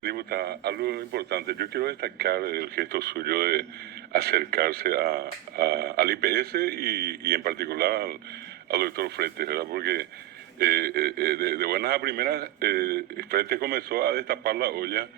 Diputada, algo importante. Yo quiero destacar el gesto suyo de acercarse al IPS y en particular al doctor Fretes, ¿verdad? Porque de buenas a primeras, Fretes comenzó a destapar la olla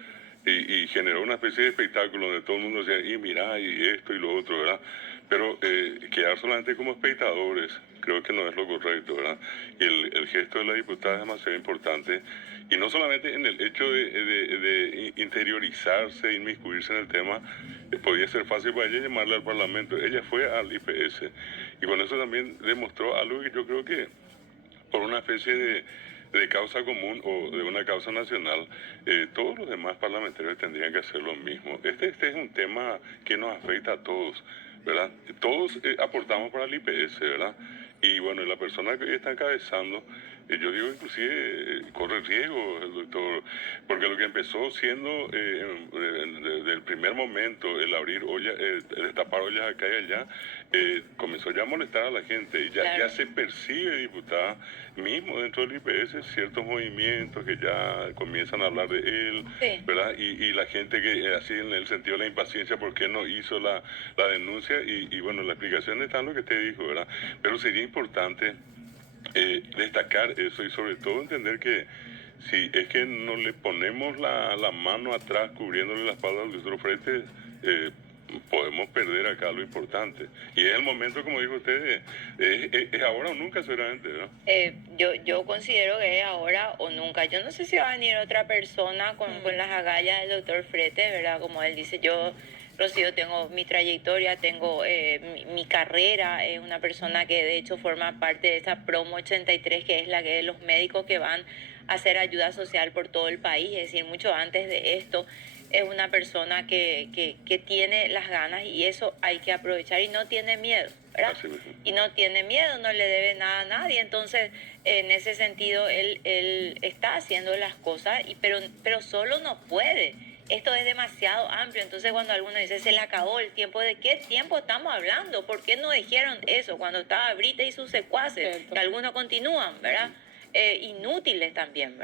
y generó una especie de espectáculo donde todo el mundo decía, y mira, y esto y lo otro, ¿verdad? Pero quedar solamente como espectadores creo que no es lo correcto, ¿verdad? Y el gesto de la diputada es demasiado importante, y no solamente en el hecho de interiorizarse, inmiscuirse en el tema, podía ser fácil para ella llamarle al Parlamento. Ella fue al IPS y con eso también demostró algo que yo creo que por una especie de causa común o de una causa nacional, todos los demás parlamentarios tendrían que hacer lo mismo. Este es un tema que nos afecta a todos, ¿verdad? Todos aportamos para el IPS, ¿verdad? Y bueno, la persona que está encabezando, yo digo inclusive corre riesgo el doctor, porque lo que empezó siendo desde el primer momento el abrir ollas, el destapar ollas acá y allá, comenzó ya a molestar a la gente y ya se percibe, diputada, mismo dentro del IPS ciertos movimientos que ya comienzan a hablar de él, Sí. ¿verdad? Y la gente que así en el sentido de la impaciencia, ¿por qué no hizo la denuncia? Y bueno, la explicación está en lo que te dijo, ¿verdad? Pero sería importante destacar eso y sobre todo entender que si es que no le ponemos la mano atrás cubriéndole la espalda al otro frente, podemos perder acá lo importante. Y es el momento, como dijo usted, es ahora o nunca seguramente, ¿no? Yo considero que es ahora o nunca. Yo no sé si va a venir otra persona con las agallas del doctor Frete, ¿verdad? Como él dice, yo, Rocío, tengo mi trayectoria, tengo mi carrera, es una persona que de hecho forma parte de esa promo 83, que es la que los médicos que van a hacer ayuda social por todo el país, es decir, mucho antes de esto. Es una persona que tiene las ganas y eso hay que aprovechar y no tiene miedo, ¿verdad? Así mismo. Y no tiene miedo, no le debe nada a nadie. Entonces, en ese sentido, él está haciendo las cosas, pero solo no puede. Esto es demasiado amplio. Entonces, cuando alguno dice, se le acabó el tiempo, ¿de qué tiempo estamos hablando? ¿Por qué no dijeron eso cuando estaba Brita y sus secuaces? Cierto. Que algunos continúan, ¿verdad? Inútiles también, ¿verdad?